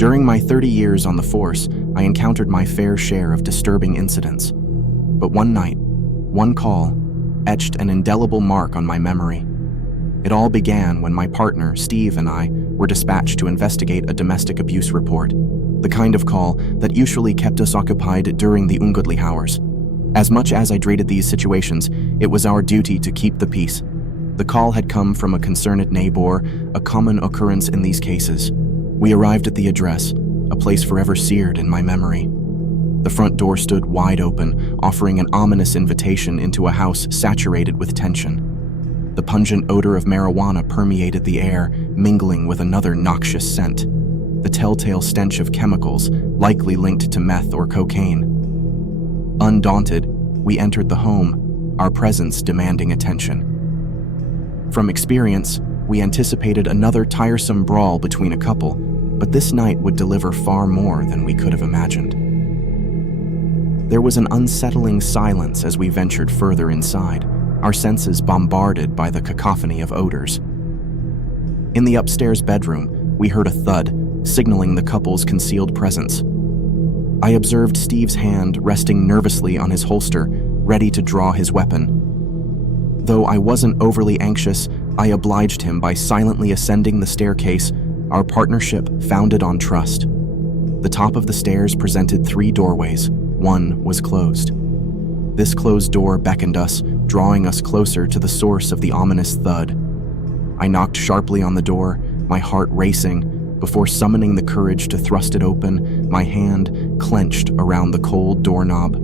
During my 30 years on the force, I encountered my fair share of disturbing incidents. But one night, one call, etched an indelible mark on my memory. It all began when my partner, Steve, and I were dispatched to investigate a domestic abuse report, the kind of call that usually kept us occupied during the ungodly hours. As much as I dreaded these situations, it was our duty to keep the peace. The call had come from a concerned neighbor, a common occurrence in these cases. We arrived at the address, a place forever seared in my memory. The front door stood wide open, offering an ominous invitation into a house saturated with tension. The pungent odor of marijuana permeated the air, mingling with another noxious scent, the telltale stench of chemicals, likely linked to meth or cocaine. Undaunted, we entered the home, our presence demanding attention. From experience, we anticipated another tiresome brawl between a couple, but this night would deliver far more than we could have imagined. There was an unsettling silence as we ventured further inside, our senses bombarded by the cacophony of odors. In the upstairs bedroom, we heard a thud, signaling the couple's concealed presence. I observed Steve's hand resting nervously on his holster, ready to draw his weapon. Though I wasn't overly anxious, I obliged him by silently ascending the staircase, our partnership founded on trust. The top of the stairs presented 3 doorways. One was closed. This closed door beckoned us, drawing us closer to the source of the ominous thud. I knocked sharply on the door, my heart racing, before summoning the courage to thrust it open, my hand clenched around the cold doorknob.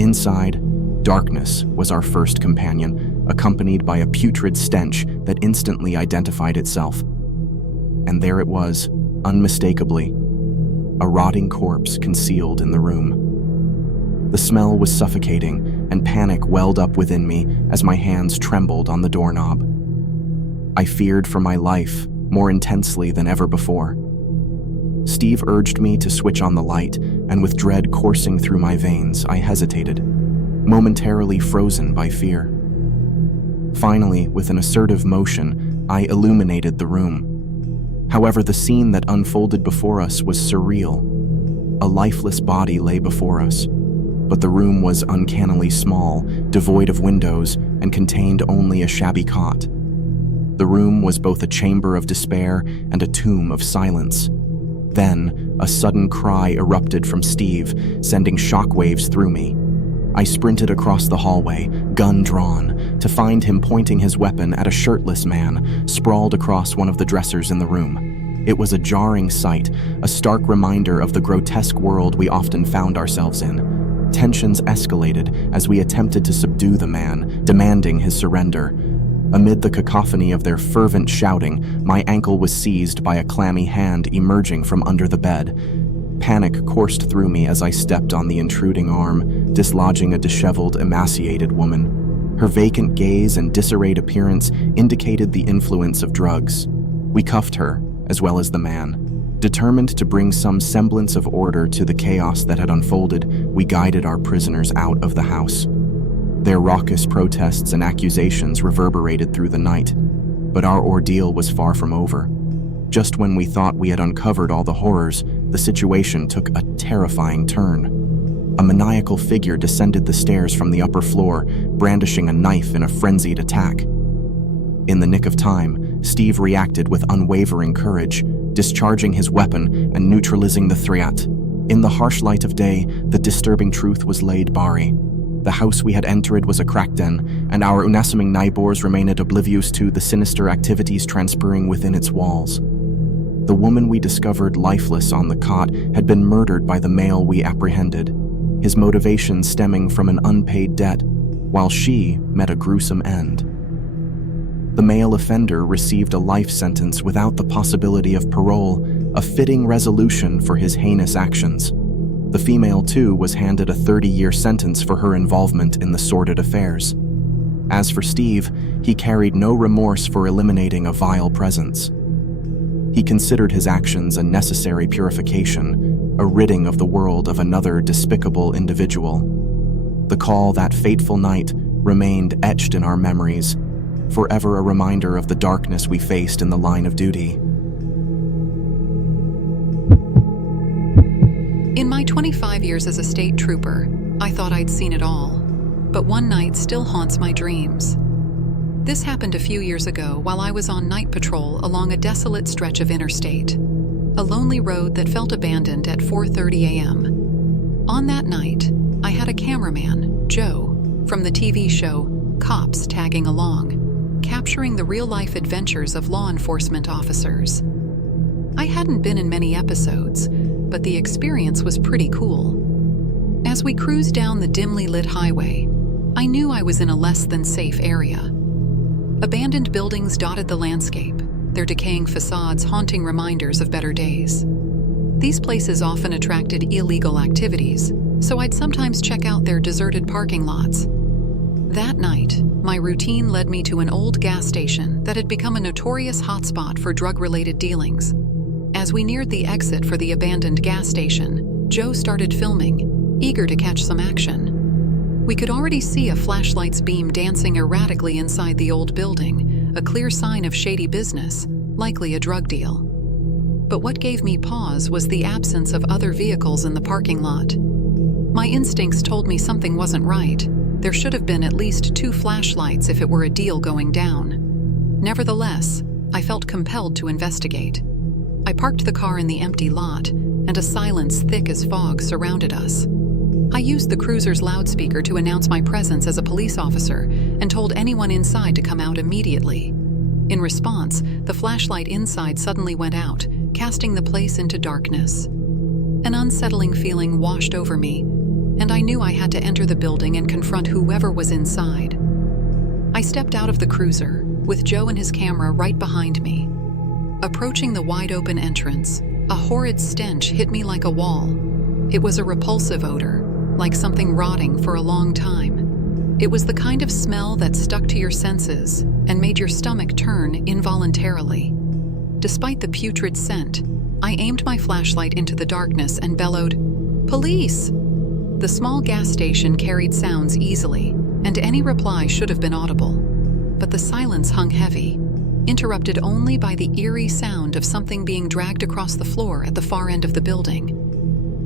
Inside, darkness was our first companion, accompanied by a putrid stench that instantly identified itself. And there it was, unmistakably, a rotting corpse concealed in the room. The smell was suffocating, and panic welled up within me as my hands trembled on the doorknob. I feared for my life more intensely than ever before. Steve urged me to switch on the light, and with dread coursing through my veins, I hesitated, momentarily frozen by fear. Finally, with an assertive motion, I illuminated the room. However, the scene that unfolded before us was surreal. A lifeless body lay before us, but the room was uncannily small, devoid of windows, and contained only a shabby cot. The room was both a chamber of despair and a tomb of silence. Then, a sudden cry erupted from Steve, sending shockwaves through me. I sprinted across the hallway, gun drawn, to find him pointing his weapon at a shirtless man sprawled across one of the dressers in the room. It was a jarring sight, a stark reminder of the grotesque world we often found ourselves in. Tensions escalated as we attempted to subdue the man, demanding his surrender. Amid the cacophony of their fervent shouting, my ankle was seized by a clammy hand emerging from under the bed. Panic coursed through me as I stepped on the intruding arm, dislodging a disheveled, emaciated woman. Her vacant gaze and disarrayed appearance indicated the influence of drugs. We cuffed her, as well as the man. Determined to bring some semblance of order to the chaos that had unfolded, we guided our prisoners out of the house. Their raucous protests and accusations reverberated through the night, but our ordeal was far from over. Just when we thought we had uncovered all the horrors, the situation took a terrifying turn. A maniacal figure descended the stairs from the upper floor, brandishing a knife in a frenzied attack. In the nick of time, Steve reacted with unwavering courage, discharging his weapon and neutralizing the threat. In the harsh light of day, the disturbing truth was laid bare. The house we had entered was a crack den, and our unassuming neighbors remained oblivious to the sinister activities transpiring within its walls. The woman we discovered lifeless on the cot had been murdered by the male we apprehended, his motivation stemming from an unpaid debt, while she met a gruesome end. The male offender received a life sentence without the possibility of parole, a fitting resolution for his heinous actions. The female, too, was handed a 30-year sentence for her involvement in the sordid affairs. As for Steve, he carried no remorse for eliminating a vile presence. He considered his actions a necessary purification, a ridding of the world of another despicable individual. The call that fateful night remained etched in our memories, forever a reminder of the darkness we faced in the line of duty. 25 years as a state trooper, I thought I'd seen it all. But one night still haunts my dreams. This happened a few years ago while I was on night patrol along a desolate stretch of interstate. A lonely road that felt abandoned at 4:30 a.m. On that night, I had a cameraman, Joe, from the TV show Cops tagging along, capturing the real-life adventures of law enforcement officers. I hadn't been in many episodes, but the experience was pretty cool. As we cruised down the dimly lit highway, I knew I was in a less than safe area. Abandoned buildings dotted the landscape, their decaying facades haunting reminders of better days. These places often attracted illegal activities, so I'd sometimes check out their deserted parking lots. That night, my routine led me to an old gas station that had become a notorious hotspot for drug-related dealings. As we neared the exit for the abandoned gas station, Joe started filming, eager to catch some action. We could already see a flashlight's beam dancing erratically inside the old building, a clear sign of shady business, likely a drug deal. But what gave me pause was the absence of other vehicles in the parking lot. My instincts told me something wasn't right. There should have been at least 2 flashlights if it were a deal going down. Nevertheless, I felt compelled to investigate. I parked the car in the empty lot, and a silence thick as fog surrounded us. I used the cruiser's loudspeaker to announce my presence as a police officer and told anyone inside to come out immediately. In response, the flashlight inside suddenly went out, casting the place into darkness. An unsettling feeling washed over me, and I knew I had to enter the building and confront whoever was inside. I stepped out of the cruiser, with Joe and his camera right behind me. Approaching the wide-open entrance, a horrid stench hit me like a wall. It was a repulsive odor, like something rotting for a long time. It was the kind of smell that stuck to your senses and made your stomach turn involuntarily. Despite the putrid scent, I aimed my flashlight into the darkness and bellowed, "Police!" The small gas station carried sounds easily, and any reply should have been audible. But the silence hung heavy, interrupted only by the eerie sound of something being dragged across the floor at the far end of the building.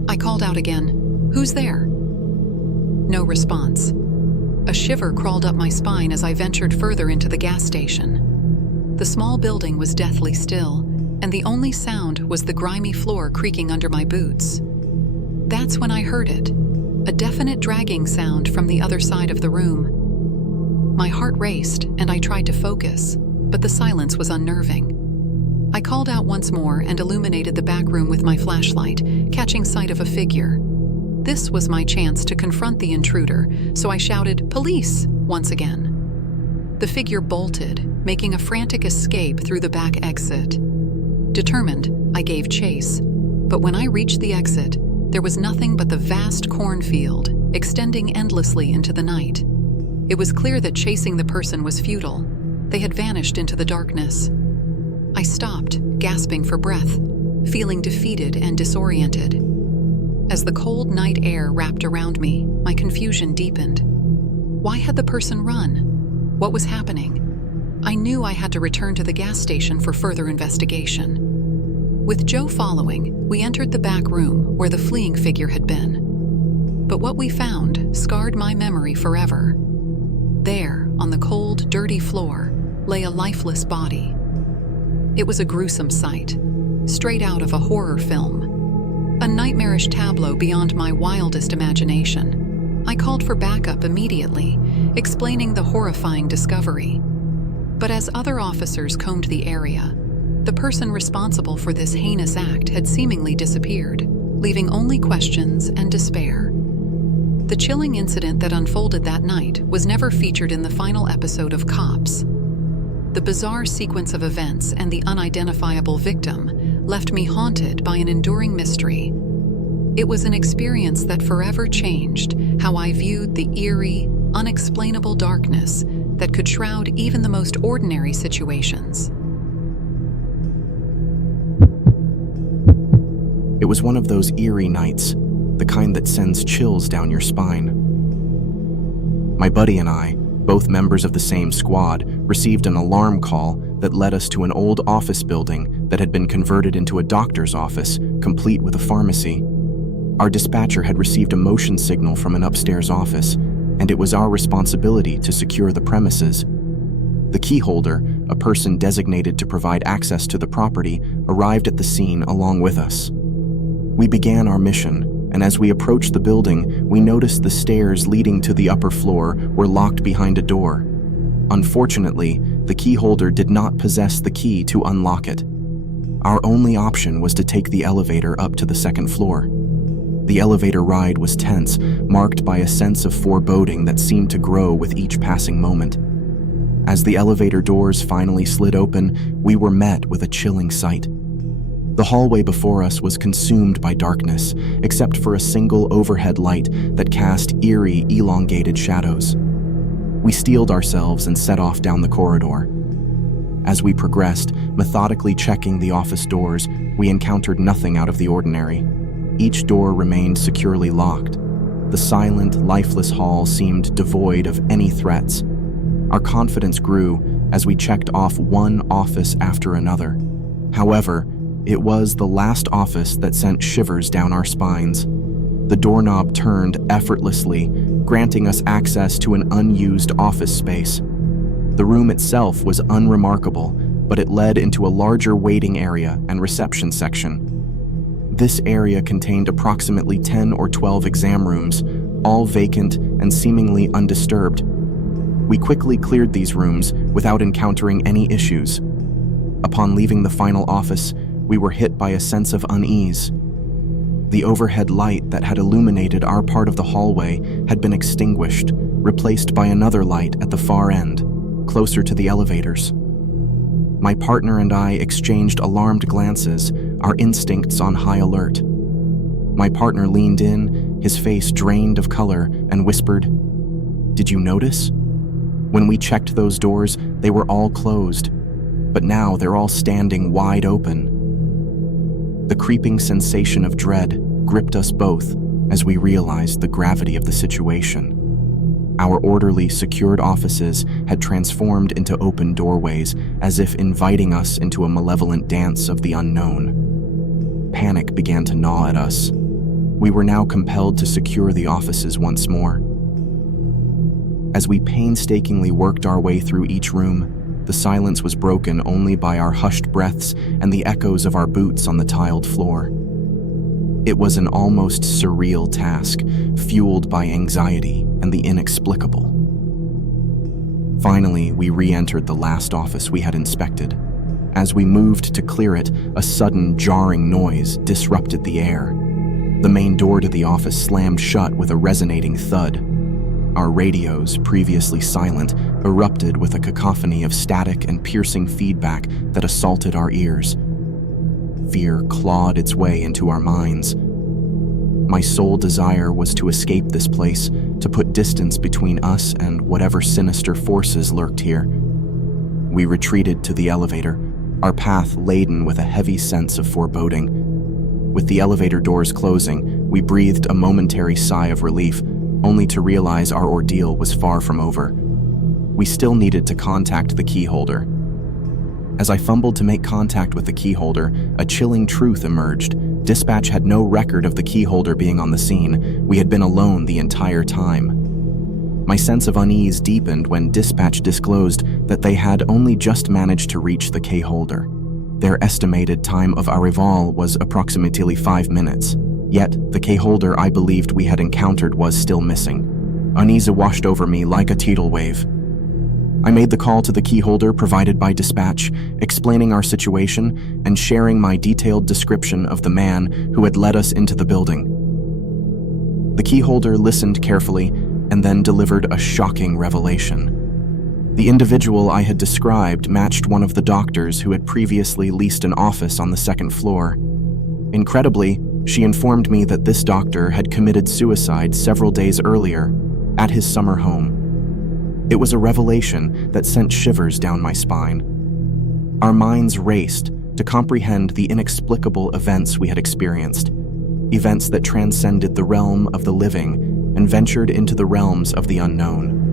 I called out again, "Who's there?" No response. A shiver crawled up my spine as I ventured further into the gas station. The small building was deathly still, and the only sound was the grimy floor creaking under my boots. That's when I heard it, a definite dragging sound from the other side of the room. My heart raced, and I tried to focus, but the silence was unnerving. I called out once more and illuminated the back room with my flashlight, catching sight of a figure. This was my chance to confront the intruder, so I shouted, "Police!" once again. The figure bolted, making a frantic escape through the back exit. Determined, I gave chase, but when I reached the exit, there was nothing but the vast cornfield, extending endlessly into the night. It was clear that chasing the person was futile. They had vanished into the darkness. I stopped, gasping for breath, feeling defeated and disoriented. As the cold night air wrapped around me, my confusion deepened. Why had the person run? What was happening? I knew I had to return to the gas station for further investigation. With Joe following, we entered the back room where the fleeing figure had been. But what we found scarred my memory forever. There, on the cold, dirty floor, lay a lifeless body. It was a gruesome sight, straight out of a horror film. A nightmarish tableau beyond my wildest imagination. I called for backup immediately, explaining the horrifying discovery. But as other officers combed the area, the person responsible for this heinous act had seemingly disappeared, leaving only questions and despair. The chilling incident that unfolded that night was never featured in the final episode of Cops. The bizarre sequence of events and the unidentifiable victim left me haunted by an enduring mystery. It was an experience that forever changed how I viewed the eerie, unexplainable darkness that could shroud even the most ordinary situations. It was one of those eerie nights, the kind that sends chills down your spine. My buddy and I, both members of the same squad, received an alarm call that led us to an old office building that had been converted into a doctor's office, complete with a pharmacy. Our dispatcher had received a motion signal from an upstairs office, and it was our responsibility to secure the premises. The key holder, a person designated to provide access to the property, arrived at the scene along with us. We began our mission, and as we approached the building, we noticed the stairs leading to the upper floor were locked behind a door. Unfortunately, the key holder did not possess the key to unlock it. Our only option was to take the elevator up to the second floor. The elevator ride was tense, marked by a sense of foreboding that seemed to grow with each passing moment. As the elevator doors finally slid open, we were met with a chilling sight. The hallway before us was consumed by darkness, except for a single overhead light that cast eerie, elongated shadows. We steeled ourselves and set off down the corridor. As we progressed, methodically checking the office doors, we encountered nothing out of the ordinary. Each door remained securely locked. The silent, lifeless hall seemed devoid of any threats. Our confidence grew as we checked off one office after another. However, it was the last office that sent shivers down our spines. The doorknob turned effortlessly, granting us access to an unused office space. The room itself was unremarkable, but it led into a larger waiting area and reception section. This area contained approximately 10 or 12 exam rooms, all vacant and seemingly undisturbed. We quickly cleared these rooms without encountering any issues. Upon leaving the final office, we were hit by a sense of unease. The overhead light that had illuminated our part of the hallway had been extinguished, replaced by another light at the far end, closer to the elevators. My partner and I exchanged alarmed glances, our instincts on high alert. My partner leaned in, his face drained of color, and whispered, "Did you notice? When we checked those doors, they were all closed, but now they're all standing wide open." The creeping sensation of dread gripped us both as we realized the gravity of the situation. Our orderly, secured offices had transformed into open doorways, as if inviting us into a malevolent dance of the unknown. Panic began to gnaw at us. We were now compelled to secure the offices once more. As we painstakingly worked our way through each room, the silence was broken only by our hushed breaths and the echoes of our boots on the tiled floor. It was an almost surreal task, fueled by anxiety and the inexplicable. Finally, we re-entered the last office we had inspected. As we moved to clear it, a sudden jarring noise disrupted the air. The main door to the office slammed shut with a resonating thud. Our radios, previously silent, erupted with a cacophony of static and piercing feedback that assaulted our ears. Fear clawed its way into our minds. My sole desire was to escape this place, to put distance between us and whatever sinister forces lurked here. We retreated to the elevator, our path laden with a heavy sense of foreboding. With the elevator doors closing, we breathed a momentary sigh of relief, only to realize our ordeal was far from over. We still needed to contact the key holder. As I fumbled to make contact with the key holder, a chilling truth emerged. Dispatch had no record of the key holder being on the scene. We had been alone the entire time. My sense of unease deepened when dispatch disclosed that they had only just managed to reach the key holder. Their estimated time of arrival was approximately 5 minutes. Yet, the key holder I believed we had encountered was still missing. Unease washed over me like a tidal wave. I made the call to the key holder provided by dispatch, explaining our situation and sharing my detailed description of the man who had led us into the building. The key holder listened carefully and then delivered a shocking revelation. The individual I had described matched one of the doctors who had previously leased an office on the second floor. Incredibly, she informed me that this doctor had committed suicide several days earlier at his summer home. It was a revelation that sent shivers down my spine. Our minds raced to comprehend the inexplicable events we had experienced, events that transcended the realm of the living and ventured into the realms of the unknown.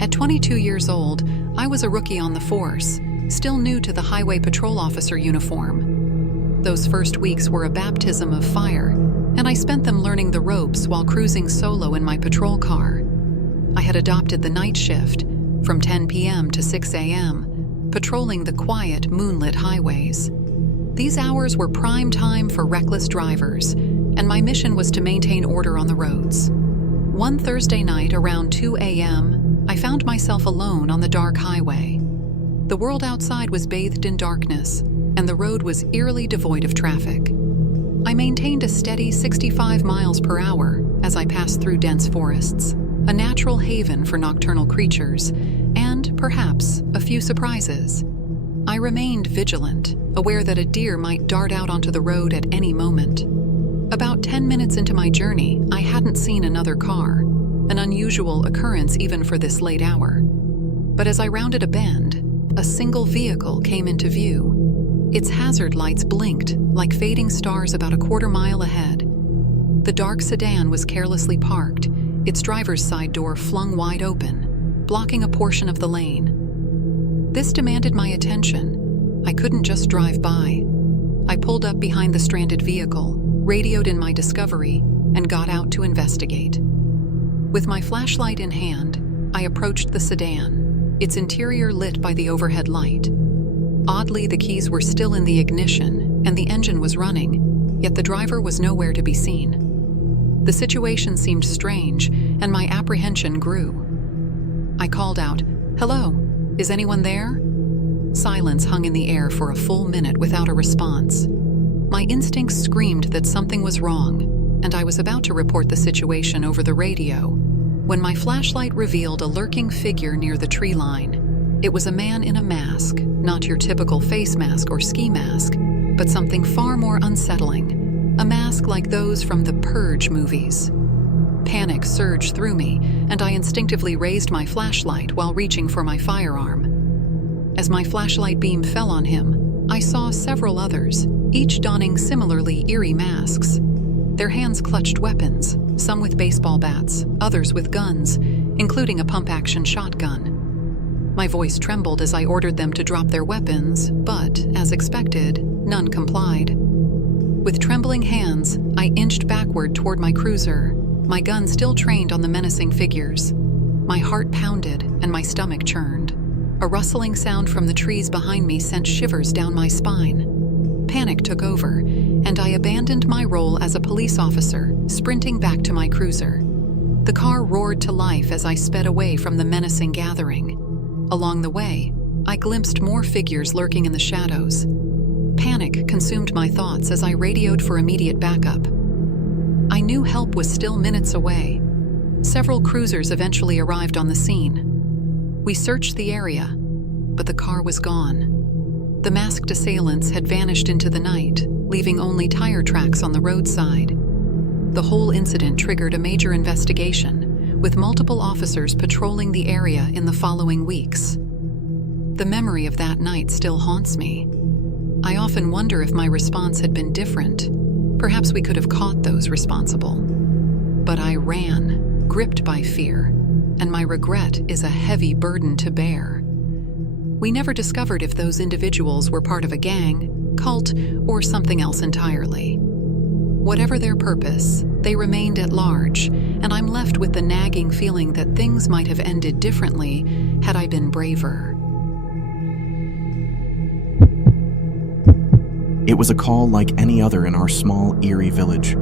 At 22 years old, I was a rookie on the force, still new to the highway patrol officer uniform. Those first weeks were a baptism of fire, and I spent them learning the ropes while cruising solo in my patrol car. I had adopted the night shift, from 10 p.m. to 6 a.m., patrolling the quiet, moonlit highways. These hours were prime time for reckless drivers, and my mission was to maintain order on the roads. One Thursday night around 2 a.m., I found myself alone on the dark highway. The world outside was bathed in darkness, and the road was eerily devoid of traffic. I maintained a steady 65 miles per hour as I passed through dense forests, a natural haven for nocturnal creatures, and, perhaps, a few surprises. I remained vigilant, aware that a deer might dart out onto the road at any moment. About 10 minutes into my journey, I hadn't seen another car, an unusual occurrence even for this late hour. But as I rounded a bend, a single vehicle came into view. Its hazard lights blinked like fading stars about a quarter mile ahead. The dark sedan was carelessly parked, its driver's side door flung wide open, blocking a portion of the lane. This demanded my attention. I couldn't just drive by. I pulled up behind the stranded vehicle, radioed in my discovery, and got out to investigate. With my flashlight in hand, I approached the sedan, its interior lit by the overhead light. Oddly, the keys were still in the ignition, and the engine was running, yet the driver was nowhere to be seen. The situation seemed strange, and my apprehension grew. I called out, "Hello, is anyone there?" Silence hung in the air for a full minute without a response. My instincts screamed that something was wrong, and I was about to report the situation over the radio, when my flashlight revealed a lurking figure near the tree line. It was a man in a mask, not your typical face mask or ski mask, but something far more unsettling, a mask like those from the Purge movies. Panic surged through me, and I instinctively raised my flashlight while reaching for my firearm. As my flashlight beam fell on him, I saw several others, each donning similarly eerie masks. Their hands clutched weapons, some with baseball bats, others with guns, including a pump-action shotgun. My voice trembled as I ordered them to drop their weapons, but, as expected, none complied. With trembling hands, I inched backward toward my cruiser, my gun still trained on the menacing figures. My heart pounded and my stomach churned. A rustling sound from the trees behind me sent shivers down my spine. Panic took over, and I abandoned my role as a police officer, sprinting back to my cruiser. The car roared to life as I sped away from the menacing gathering. Along the way, I glimpsed more figures lurking in the shadows. Panic consumed my thoughts as I radioed for immediate backup. I knew help was still minutes away. Several cruisers eventually arrived on the scene. We searched the area, but the car was gone. The masked assailants had vanished into the night, leaving only tire tracks on the roadside. The whole incident triggered a major investigation, with multiple officers patrolling the area in the following weeks. The memory of that night still haunts me. I often wonder if my response had been different. Perhaps we could have caught those responsible. But I ran, gripped by fear, and my regret is a heavy burden to bear. We never discovered if those individuals were part of a gang, cult, or something else entirely. Whatever their purpose, they remained at large, and I'm left with the nagging feeling that things might have ended differently had I been braver. It was a call like any other in our small, eerie village.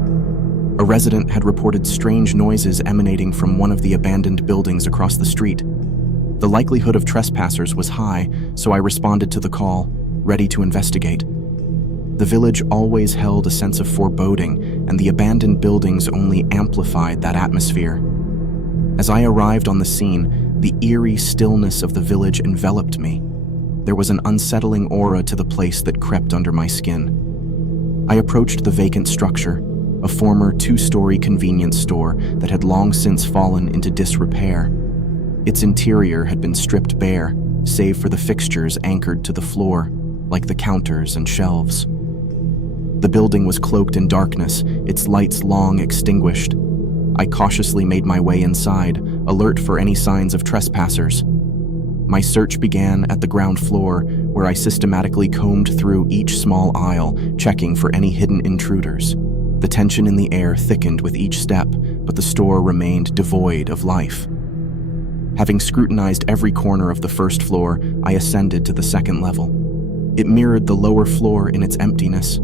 A resident had reported strange noises emanating from one of the abandoned buildings across the street. The likelihood of trespassers was high, so I responded to the call, ready to investigate. The village always held a sense of foreboding, and the abandoned buildings only amplified that atmosphere. As I arrived on the scene, the eerie stillness of the village enveloped me. There was an unsettling aura to the place that crept under my skin. I approached the vacant structure, a former two-story convenience store that had long since fallen into disrepair. Its interior had been stripped bare, save for the fixtures anchored to the floor, like the counters and shelves. The building was cloaked in darkness, its lights long extinguished. I cautiously made my way inside, alert for any signs of trespassers. My search began at the ground floor, where I systematically combed through each small aisle, checking for any hidden intruders. The tension in the air thickened with each step, but the store remained devoid of life. Having scrutinized every corner of the first floor, I ascended to the second level. It mirrored the lower floor in its emptiness.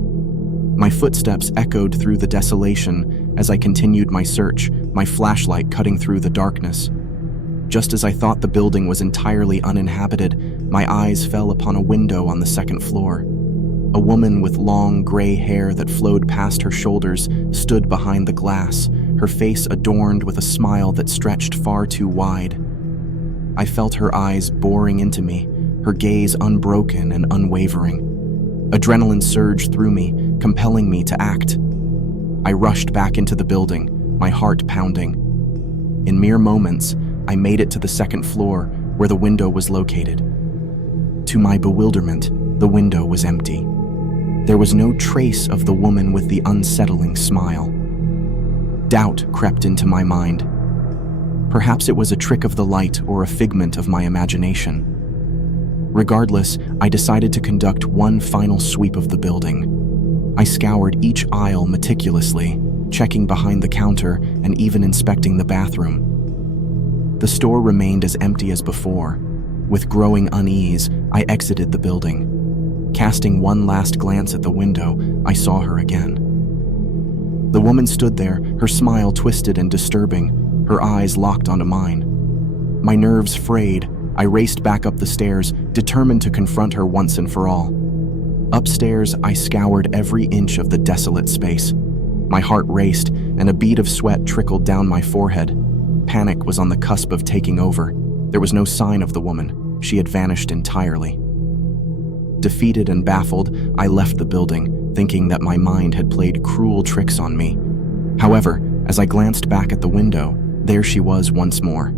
My footsteps echoed through the desolation as I continued my search, my flashlight cutting through the darkness. Just as I thought the building was entirely uninhabited, my eyes fell upon a window on the second floor. A woman with long gray hair that flowed past her shoulders stood behind the glass, her face adorned with a smile that stretched far too wide. I felt her eyes boring into me, her gaze unbroken and unwavering. Adrenaline surged through me, compelling me to act. I rushed back into the building, my heart pounding. In mere moments, I made it to the second floor, where the window was located. To my bewilderment, the window was empty. There was no trace of the woman with the unsettling smile. Doubt crept into my mind. Perhaps it was a trick of the light or a figment of my imagination. Regardless, I decided to conduct one final sweep of the building. I scoured each aisle meticulously, checking behind the counter and even inspecting the bathroom. The store remained as empty as before. With growing unease, I exited the building. Casting one last glance at the window, I saw her again. The woman stood there, her smile twisted and disturbing, her eyes locked onto mine. My nerves frayed, I raced back up the stairs, determined to confront her once and for all. Upstairs, I scoured every inch of the desolate space. My heart raced, and a bead of sweat trickled down my forehead. Panic was on the cusp of taking over. There was no sign of the woman. She had vanished entirely. Defeated and baffled, I left the building, thinking that my mind had played cruel tricks on me. However, as I glanced back at the window, there she was once more.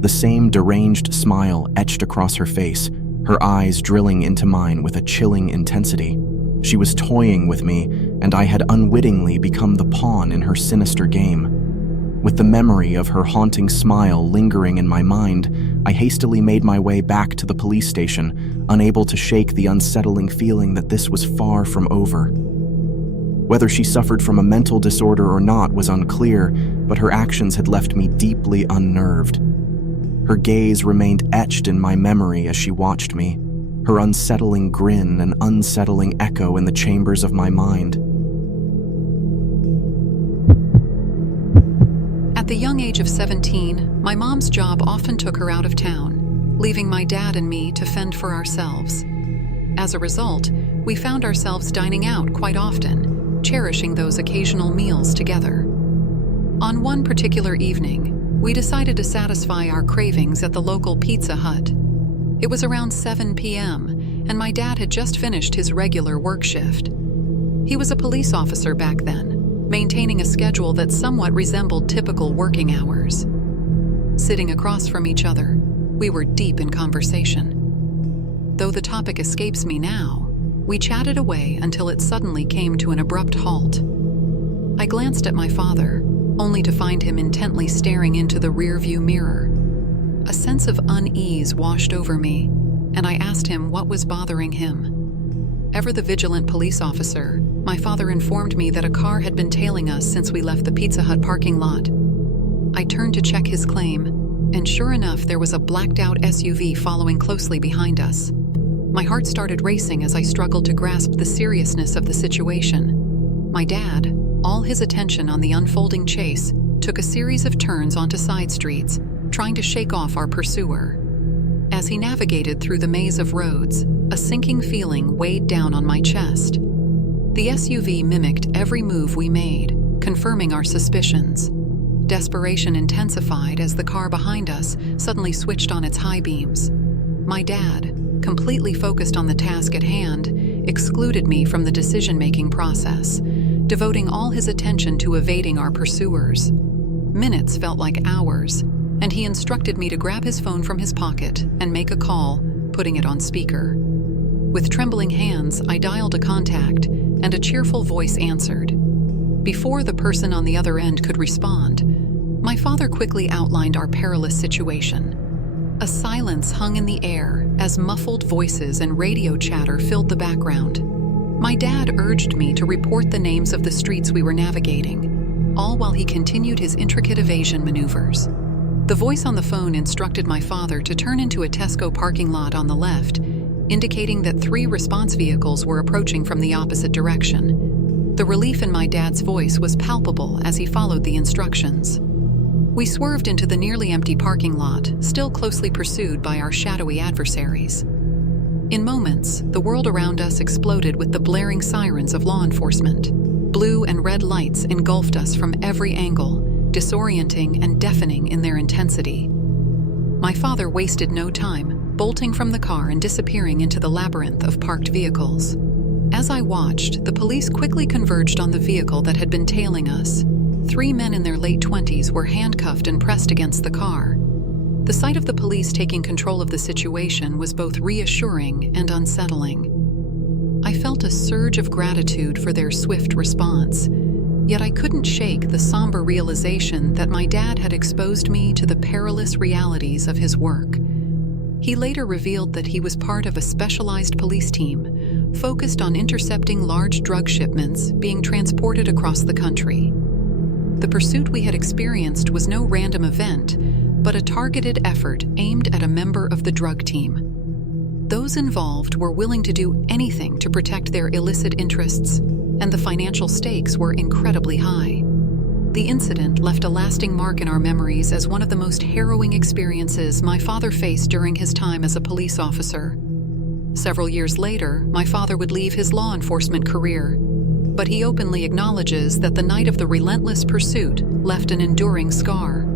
The same deranged smile etched across her face, her eyes drilling into mine with a chilling intensity. She was toying with me, and I had unwittingly become the pawn in her sinister game. With the memory of her haunting smile lingering in my mind, I hastily made my way back to the police station, unable to shake the unsettling feeling that this was far from over. Whether she suffered from a mental disorder or not was unclear, but her actions had left me deeply unnerved. Her gaze remained etched in my memory as she watched me, her unsettling grin an unsettling echo in the chambers of my mind. At the young age of 17, my mom's job often took her out of town, leaving my dad and me to fend for ourselves. As a result, we found ourselves dining out quite often, cherishing those occasional meals together. On one particular evening, we decided to satisfy our cravings at the local Pizza Hut. It was around 7 p.m., and my dad had just finished his regular work shift. He was a police officer back then, maintaining a schedule that somewhat resembled typical working hours. Sitting across from each other, we were deep in conversation. Though the topic escapes me now, we chatted away until it suddenly came to an abrupt halt. I glanced at my father, only to find him intently staring into the rearview mirror. A sense of unease washed over me, and I asked him what was bothering him. Ever the vigilant police officer, my father informed me that a car had been tailing us since we left the Pizza Hut parking lot. I turned to check his claim, and sure enough, there was a blacked-out SUV following closely behind us. My heart started racing as I struggled to grasp the seriousness of the situation. My dad, all his attention on the unfolding chase, took a series of turns onto side streets, trying to shake off our pursuer. As he navigated through the maze of roads, a sinking feeling weighed down on my chest. The SUV mimicked every move we made, confirming our suspicions. Desperation intensified as the car behind us suddenly switched on its high beams. My dad, completely focused on the task at hand, excluded me from the decision-making process, devoting all his attention to evading our pursuers. Minutes felt like hours, and he instructed me to grab his phone from his pocket and make a call, putting it on speaker. With trembling hands, I dialed a contact, and a cheerful voice answered. Before the person on the other end could respond, my father quickly outlined our perilous situation. A silence hung in the air as muffled voices and radio chatter filled the background. My dad urged me to report the names of the streets we were navigating, all while he continued his intricate evasion maneuvers. The voice on the phone instructed my father to turn into a Tesco parking lot on the left, indicating that 3 response vehicles were approaching from the opposite direction. The relief in my dad's voice was palpable as he followed the instructions. We swerved into the nearly empty parking lot, still closely pursued by our shadowy adversaries. In moments, the world around us exploded with the blaring sirens of law enforcement. Blue and red lights engulfed us from every angle, disorienting and deafening in their intensity. My father wasted no time, bolting from the car and disappearing into the labyrinth of parked vehicles. As I watched, the police quickly converged on the vehicle that had been tailing us. 3 men in their late 20s were handcuffed and pressed against the car. The sight of the police taking control of the situation was both reassuring and unsettling. I felt a surge of gratitude for their swift response, yet I couldn't shake the somber realization that my dad had exposed me to the perilous realities of his work. He later revealed that he was part of a specialized police team, focused on intercepting large drug shipments being transported across the country. The pursuit we had experienced was no random event, but a targeted effort aimed at a member of the drug team. Those involved were willing to do anything to protect their illicit interests, and the financial stakes were incredibly high. The incident left a lasting mark in our memories as one of the most harrowing experiences my father faced during his time as a police officer. Several years later, my father would leave his law enforcement career, but he openly acknowledges that the night of the relentless pursuit left an enduring scar.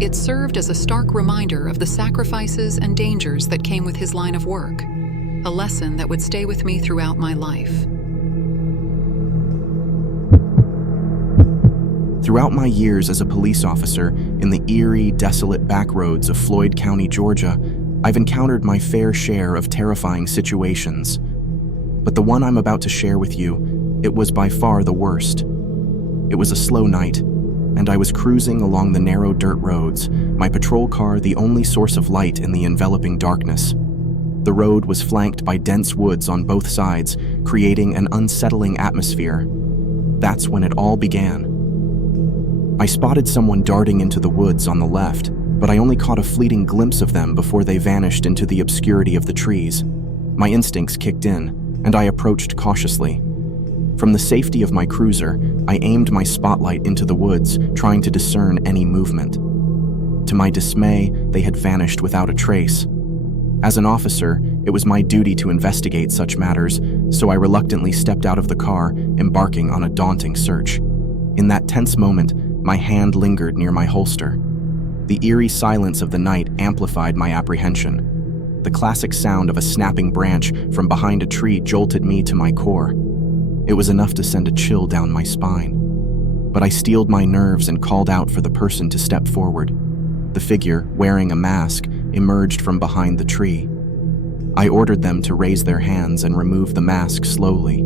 It served as a stark reminder of the sacrifices and dangers that came with his line of work, a lesson that would stay with me throughout my life. Throughout my years as a police officer in the eerie, desolate backroads of Floyd County, Georgia, I've encountered my fair share of terrifying situations. But the one I'm about to share with you, it was by far the worst. It was a slow night, and I was cruising along the narrow dirt roads, my patrol car the only source of light in the enveloping darkness. The road was flanked by dense woods on both sides, creating an unsettling atmosphere. That's when it all began. I spotted someone darting into the woods on the left, but I only caught a fleeting glimpse of them before they vanished into the obscurity of the trees. My instincts kicked in, and I approached cautiously. From the safety of my cruiser, I aimed my spotlight into the woods, trying to discern any movement. To my dismay, they had vanished without a trace. As an officer, it was my duty to investigate such matters, so I reluctantly stepped out of the car, embarking on a daunting search. In that tense moment, my hand lingered near my holster. The eerie silence of the night amplified my apprehension. The classic sound of a snapping branch from behind a tree jolted me to my core. It was enough to send a chill down my spine. But I steeled my nerves and called out for the person to step forward. The figure, wearing a mask, emerged from behind the tree. I ordered them to raise their hands and remove the mask slowly.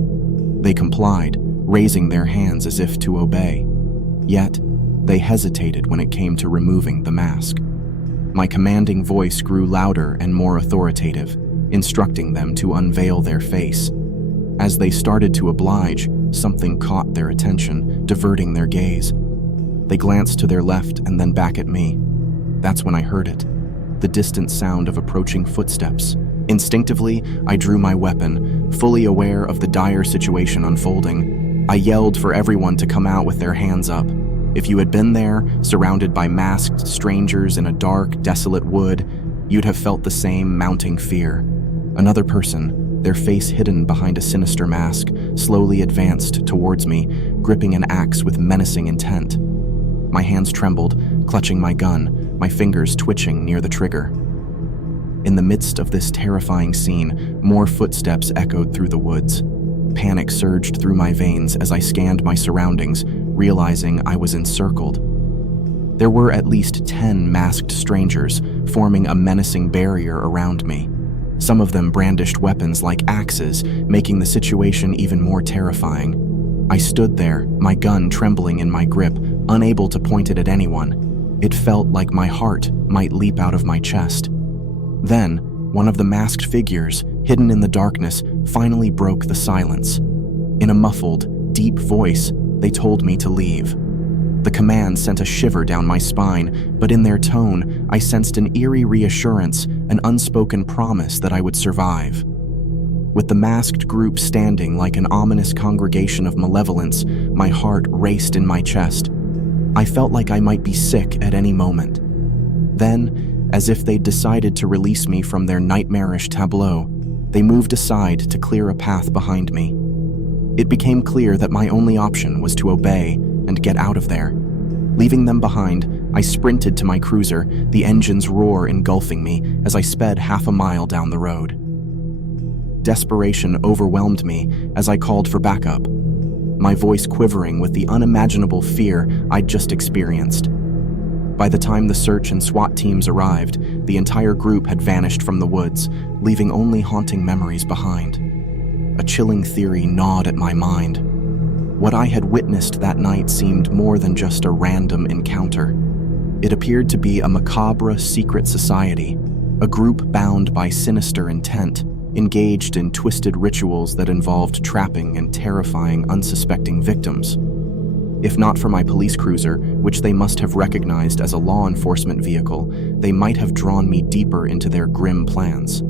They complied, raising their hands as if to obey. Yet, they hesitated when it came to removing the mask. My commanding voice grew louder and more authoritative, instructing them to unveil their face. As they started to oblige, something caught their attention, diverting their gaze. They glanced to their left and then back at me. That's when I heard it, the distant sound of approaching footsteps. Instinctively, I drew my weapon, fully aware of the dire situation unfolding. I yelled for everyone to come out with their hands up. If you had been there, surrounded by masked strangers in a dark, desolate wood, you'd have felt the same mounting fear. Another person, their face hidden behind a sinister mask, slowly advanced towards me, gripping an axe with menacing intent. My hands trembled, clutching my gun, my fingers twitching near the trigger. In the midst of this terrifying scene, more footsteps echoed through the woods. Panic surged through my veins as I scanned my surroundings, realizing I was encircled. There were at least 10 masked strangers, forming a menacing barrier around me. Some of them brandished weapons like axes, making the situation even more terrifying. I stood there, my gun trembling in my grip, unable to point it at anyone. It felt like my heart might leap out of my chest. Then, one of the masked figures, hidden in the darkness, finally broke the silence. In a muffled, deep voice, they told me to leave. The command sent a shiver down my spine, but in their tone, I sensed an eerie reassurance, an unspoken promise that I would survive. With the masked group standing like an ominous congregation of malevolence, my heart raced in my chest. I felt like I might be sick at any moment. Then, as if they'd decided to release me from their nightmarish tableau, they moved aside to clear a path behind me. It became clear that my only option was to obey and get out of there. Leaving them behind, I sprinted to my cruiser, the engine's roar engulfing me as I sped half a mile down the road. Desperation overwhelmed me as I called for backup, my voice quivering with the unimaginable fear I'd just experienced. By the time the search and SWAT teams arrived, the entire group had vanished from the woods, leaving only haunting memories behind. A chilling theory gnawed at my mind. What I had witnessed that night seemed more than just a random encounter. It appeared to be a macabre secret society, a group bound by sinister intent, engaged in twisted rituals that involved trapping and terrifying unsuspecting victims. If not for my police cruiser, which they must have recognized as a law enforcement vehicle, they might have drawn me deeper into their grim plans.